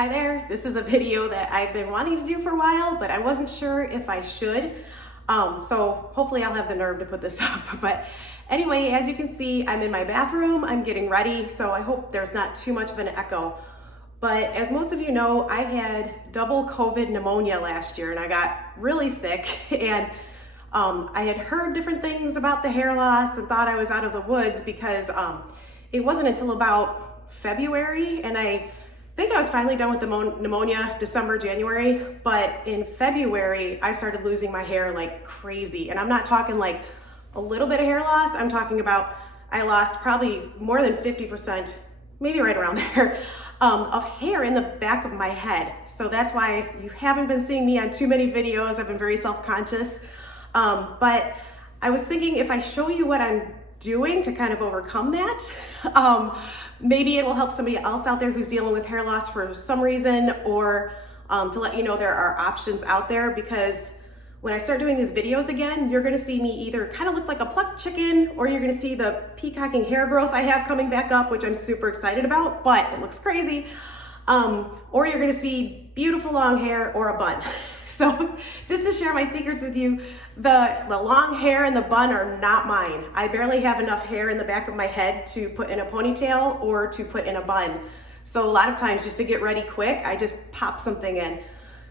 Hi there, this is a video that I've been wanting to do for a while, but I wasn't sure if I should. So hopefully I'll have the nerve to put this up. But anyway, as you can see, I'm in my bathroom, I'm getting ready, so I hope there's not too much of an echo. But as most of you know, I had double COVID pneumonia last year and I got really sick and I had heard different things about the hair loss and thought I was out of the woods because it wasn't until about February, and I think I was finally done with the pneumonia December, January, but in February I started losing my hair like crazy. And I'm not talking like a little bit of hair loss, I'm talking about I lost probably more than 50%, maybe right around there, of hair in the back of my head. So that's why you haven't been seeing me on too many videos. I've been very self-conscious. But I was thinking if I show you what I'm doing to kind of overcome that, maybe it will help somebody else out there who's dealing with hair loss for some reason, or to let you know there are options out there, because when I start doing these videos again, you're gonna see me either kind of look like a plucked chicken, or you're gonna see the peacocking hair growth I have coming back up, which I'm super excited about, but it looks crazy. Or you're gonna see beautiful long hair or a bun. So just to share my secrets with you, the long hair and the bun are not mine. I barely have enough hair in the back of my head to put in a ponytail or to put in a bun. So a lot of times, just to get ready quick, I just pop something in.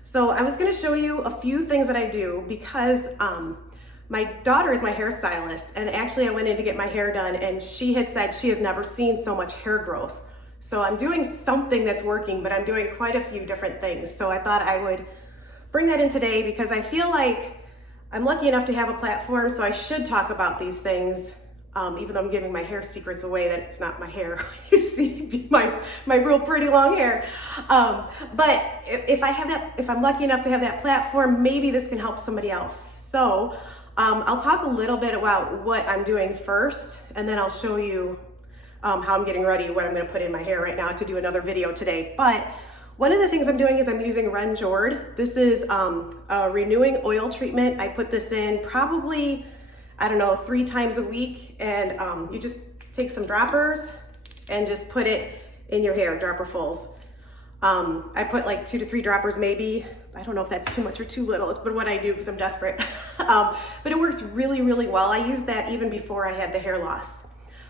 So I was gonna show you a few things that I do because my daughter is my hairstylist, and actually I went in to get my hair done and she had said she has never seen so much hair growth. So I'm doing something that's working, but I'm doing quite a few different things. So I thought I would bring that in today because I feel like I'm lucky enough to have a platform, so I should talk about these things, even though I'm giving my hair secrets away, that it's not my hair. You see my real pretty long hair. But if I'm lucky enough to have that platform, maybe this can help somebody else. So I'll talk a little bit about what I'm doing first, and then I'll show you how I'm getting ready, what I'm gonna put in my hair right now to do another video today. But one of the things I'm doing is I'm using Remedies. This is a renewing oil treatment. I put this in probably, I don't know, 3 times a week. And you just take some droppers and just put it in your hair, dropperfuls. I put like 2 to 3 droppers maybe. I don't know if that's too much or too little. It's been what I do because I'm desperate. But it works really, really well. I used that even before I had the hair loss.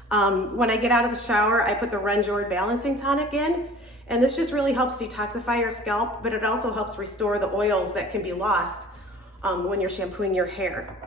When I get out of the shower, I put the Remedies Balancing Tonic in. And this just really helps detoxify your scalp, but it also helps restore the oils that can be lost when you're shampooing your hair.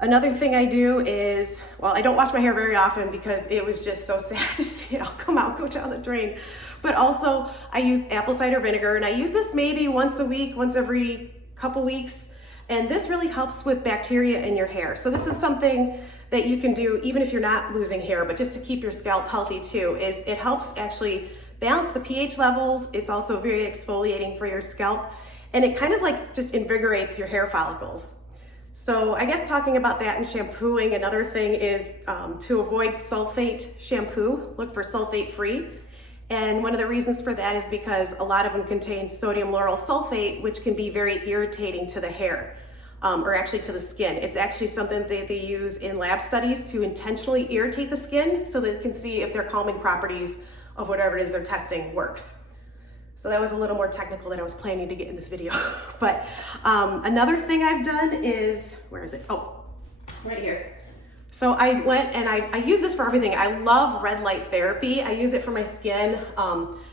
Another thing I do is, well, I don't wash my hair very often because it was just so sad to see it all come out, go down the drain. But also I use apple cider vinegar, and I use this maybe once a week, once every couple weeks. And this really helps with bacteria in your hair. So this is something that you can do even if you're not losing hair, but just to keep your scalp healthy too, is it helps actually balance the pH levels. It's also very exfoliating for your scalp, and it kind of like just invigorates your hair follicles. So I guess talking about that and shampooing, another thing is to avoid sulfate shampoo, look for sulfate free. And one of the reasons for that is because a lot of them contain sodium lauryl sulfate, which can be very irritating to the hair, or actually to the skin. It's actually something that they use in lab studies to intentionally irritate the skin so they can see if their calming properties of whatever it is they're testing works. So that was a little more technical than I was planning to get in this video. But another thing I've done is, where is it? Oh, right here. So I went and I use this for everything. I love red light therapy. I use it for my skin.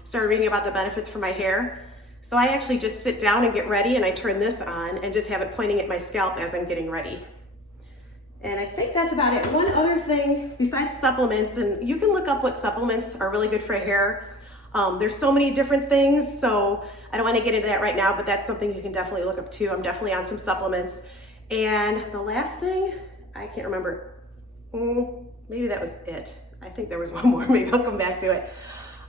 Started reading about the benefits for my hair. So I actually just sit down and get ready, and I turn this on and just have it pointing at my scalp as I'm getting ready. And I think that's about it. One other thing besides supplements, and you can look up what supplements are really good for hair. There's so many different things, so I don't want to get into that right now, but that's something you can definitely look up too. I'm definitely on some supplements. And the last thing, I can't remember. Maybe that was it. I think there was one more. Maybe I'll come back to it.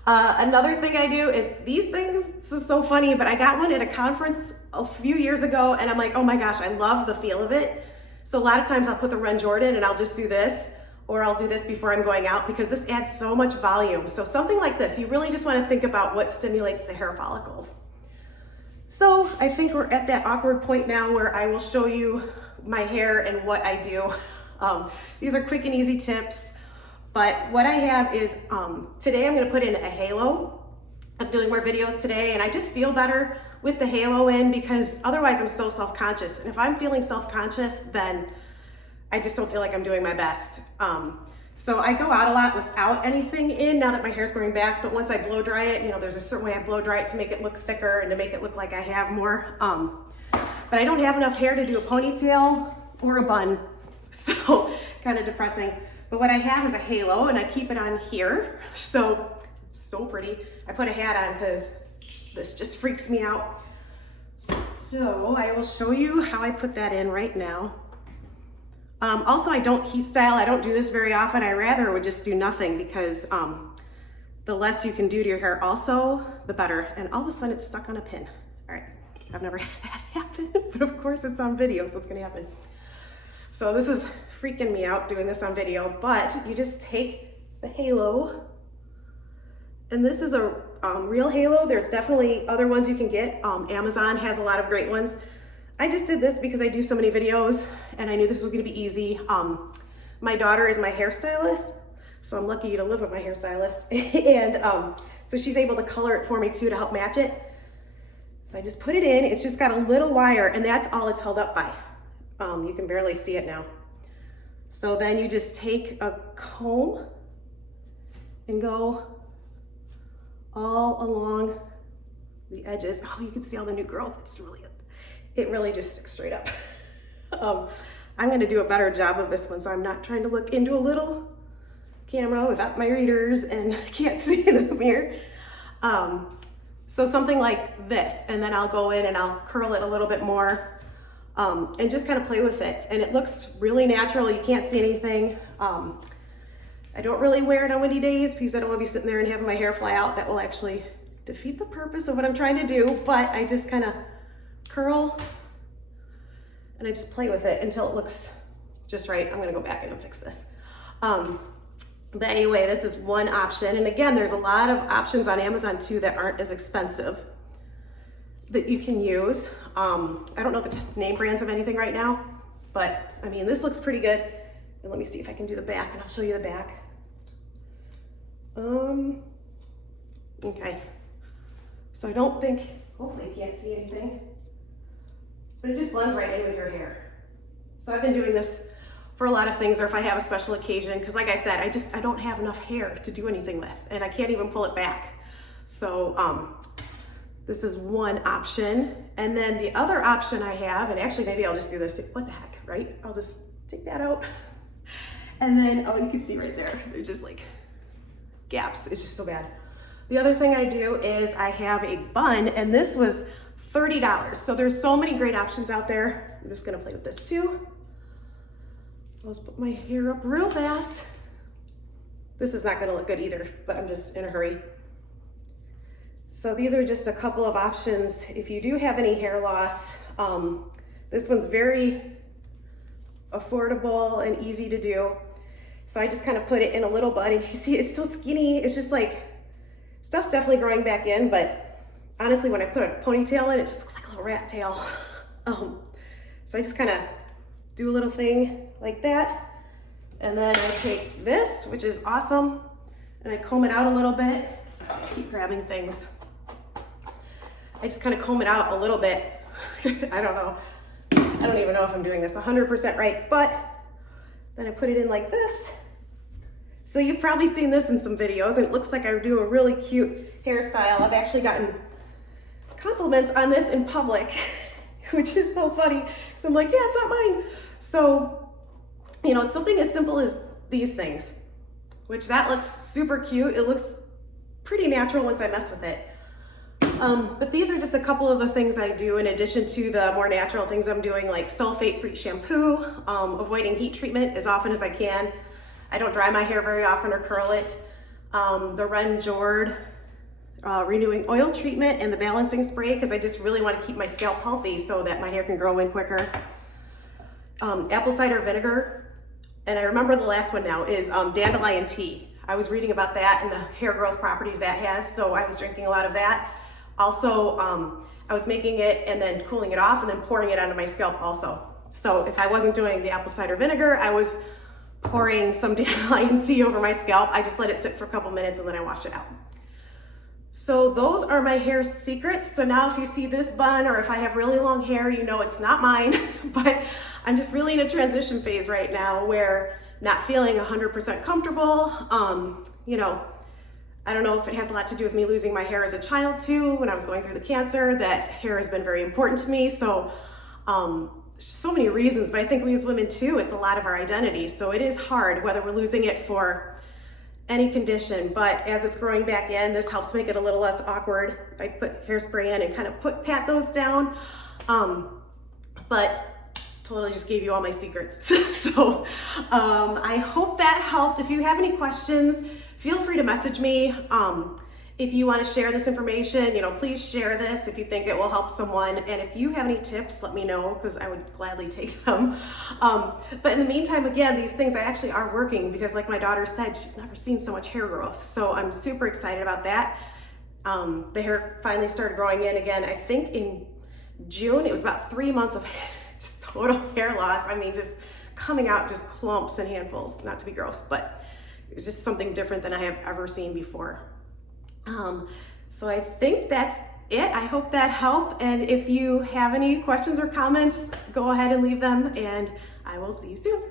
Another thing I do is these things. This is so funny, but I got one at a conference a few years ago, and I'm like, oh my gosh, I love the feel of it. So a lot of times I'll put the Remedies in and I'll just do this, or I'll do this before I'm going out because this adds so much volume. So something like this, you really just want to think about what stimulates the hair follicles. So I think we're at that awkward point now where I will show you my hair and what I do. These are quick and easy tips, but what I have is, today I'm going to put in a halo. I'm doing more videos today, and I just feel better with the halo in, because otherwise I'm so self-conscious. And if I'm feeling self-conscious, then I just don't feel like I'm doing my best. So I go out a lot without anything in now that my hair's growing back, but once I blow dry it, you know, there's a certain way I blow dry it to make it look thicker and to make it look like I have more. But I don't have enough hair to do a ponytail or a bun, so kind of depressing. But what I have is a halo, and I keep it on here. So pretty. I put a hat on because this just freaks me out. So I will show you how I put that in right now. Also, I don't heat style. I don't do this very often. I rather would just do nothing, because the less you can do to your hair also, the better. And all of a sudden it's stuck on a pin. All right, I've never had that happen, but of course it's on video, so it's gonna happen. So this is freaking me out doing this on video, but you just take the halo, and this is a real halo. There's definitely other ones you can get. Amazon has a lot of great ones. I just did this because I do so many videos and I knew this was gonna be easy. My daughter is my hairstylist, so I'm lucky to live with my hairstylist. And so she's able to color it for me too to help match it. So I just put it in. It's just got a little wire, and that's all it's held up by. You can barely see it now. So then you just take a comb and go all along the edges. Oh, you can see all the new growth. It really just sticks straight up. I'm gonna do a better job of this one, so I'm not trying to look into a little camera without my readers and can't see into the mirror. So something like this, and then I'll go in and I'll curl it a little bit more, and just kind of play with it. And it looks really natural. You can't see anything. I don't really wear it on windy days because I don't want to be sitting there and having my hair fly out. That will actually defeat the purpose of what I'm trying to do, but I just kind of curl and I just play with it until it looks just right. I'm gonna go back in and fix this. But anyway, this is one option. And again, there's a lot of options on Amazon too that aren't as expensive that you can use. I don't know the name brands of anything right now, but I mean, this looks pretty good. And let me see if I can do the back, and I'll show you the back. Okay. So I don't think, hopefully you can't see anything, but it just blends right in with your hair. So I've been doing this for a lot of things, or if I have a special occasion, because like I said, I don't have enough hair to do anything with, and I can't even pull it back. So this is one option. And then the other option I have, and actually maybe I'll just do this, what the heck, right? I'll just take that out. And then, oh, you can see right there, there's just like gaps. It's just so bad. The other thing I do is I have a bun, and this was $30. So there's so many great options out there. I'm just gonna play with this too. Let's put my hair up real fast. This is not gonna look good either, but I'm just in a hurry. So these are just a couple of options if you do have any hair loss. This one's very affordable and easy to do. So I just kind of put it in a little bun, and you see it's so skinny. It's just like, stuff's definitely growing back in, but honestly, when I put a ponytail in, it just looks like a little rat tail. So I just kind of do a little thing like that. And then I take this, which is awesome, and I comb it out a little bit. Sorry, I keep grabbing things. I just kind of comb it out a little bit. I don't even know if I'm doing this 100% right, but then I put it in like this. So you've probably seen this in some videos, and it looks like I do a really cute hairstyle. I've actually gotten compliments on this in public, which is so funny. So I'm like, yeah, it's not mine. So, you know, it's something as simple as these things, which that looks super cute. It looks pretty natural once I mess with it. But these are just a couple of the things I do in addition to the more natural things I'm doing, like sulfate-free shampoo, avoiding heat treatment as often as I can. I don't dry my hair very often or curl it. The Ren Jord renewing oil treatment and the balancing spray, because I just really want to keep my scalp healthy so that my hair can grow in quicker. Apple cider vinegar, and I remember the last one now is dandelion tea. I was reading about that and the hair growth properties that has, so I was drinking a lot of that. Also, I was making it and then cooling it off and then pouring it onto my scalp also. So if I wasn't doing the apple cider vinegar, I was pouring some dandelion tea over my scalp. I just let it sit for a couple minutes and then I wash it out. So those are my hair secrets. So now if you see this bun or if I have really long hair, you know it's not mine, but I'm just really in a transition phase right now where not feeling 100% comfortable. You know, I don't know if it has a lot to do with me losing my hair as a child too. When I was going through the cancer, that hair has been very important to me. So, so many reasons, but I think we as women too, it's a lot of our identity. So it is hard whether we're losing it for any condition, but as it's growing back in, this helps make it a little less awkward. I put hairspray in and kind of pat those down. But totally just gave you all my secrets. So I hope that helped. If you have any questions, feel free to message me. If you want to share this information, you know, please share this if you think it will help someone. And if you have any tips, let me know because I would gladly take them. But in the meantime, again, these things actually are working because like my daughter said, she's never seen so much hair growth. So I'm super excited about that. The hair finally started growing in again. I think in June, it was about 3 months of just total hair loss. I mean, just coming out just clumps and handfuls, not to be gross, but it was just something different than I have ever seen before. So I think that's it. I hope that helped. And if you have any questions or comments, go ahead and leave them and I will see you soon.